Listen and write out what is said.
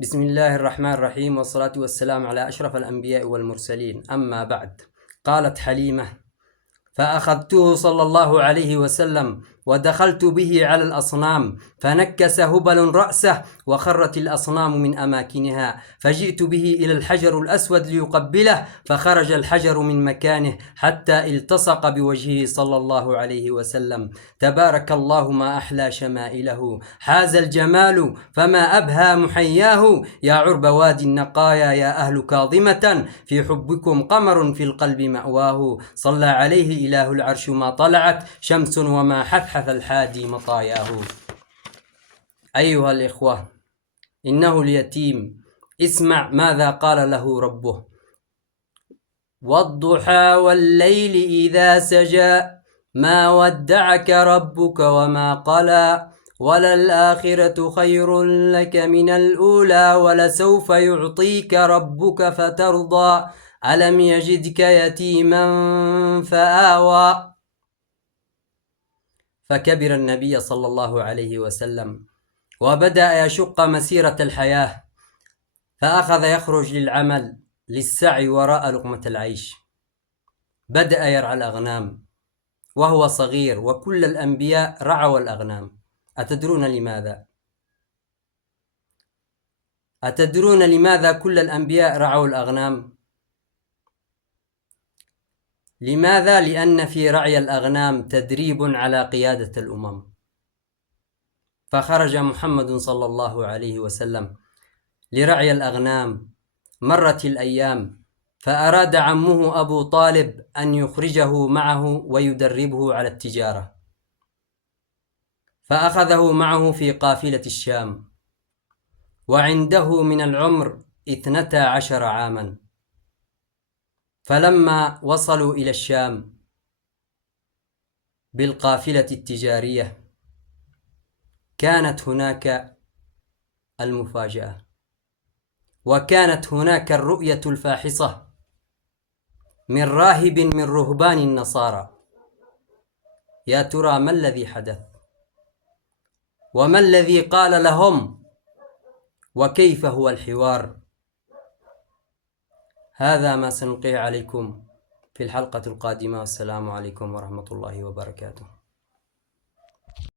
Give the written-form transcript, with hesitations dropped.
بسم الله الرحمن الرحيم، والصلاة والسلام على أشرف الأنبياء والمرسلين، أما بعد. قالت حليمة: فأخذته صلى الله عليه وسلم ودخلت به على الأصنام فنكس هبل رأسه وخرت الأصنام من أماكنها، فجئت به إلى الحجر الأسود ليقبله فخرج الحجر من مكانه حتى التصق بوجهه صلى الله عليه وسلم. تبارك الله ما أحلى شمائله، حاز الجمال فما أبهى محياه. يا عرب وادي النقايا يا أهل كاظمة، في حبكم قمر في القلب مأواه. صلى عليه إله العرش ما طلعت شمس وما حثحث الحادي مطاياه. أيها الإخوة، إنه اليتيم، اسمع ماذا قال له ربه: والضحى والليل إذا سجى ما ودعك ربك وما قلى، وللآخرة خير لك من الأولى ولسوف يعطيك ربك فترضى، ألم يجدك يتيما فآوى. فكبر النبي صلى الله عليه وسلم وبدأ يشق مسيرة الحياة، فأخذ يخرج للعمل للسعي وراء لقمة العيش. بدأ يرعى الأغنام وهو صغير، وكل الأنبياء رعوا الأغنام. أتدرون لماذا؟ أتدرون لماذا كل الأنبياء رعوا الأغنام؟ لماذا؟ لأن في رعي الأغنام تدريب على قيادة الأمم. فخرج محمد صلى الله عليه وسلم لرعي الأغنام. مرت الأيام فأراد عمه أبو طالب أن يخرجه معه ويدربه على التجارة، فأخذه معه في قافلة الشام، وعنده من العمر 12 عاما. فلما وصلوا إلى الشام بالقافلة التجارية كانت هناك المفاجأة، وكانت هناك الرؤية الفاحصة من راهب من رهبان النصارى. يا ترى ما الذي حدث؟ وما الذي قال لهم؟ وكيف هو الحوار؟ هذا ما سنلقيه عليكم في الحلقة القادمة. والسلام عليكم ورحمة الله وبركاته.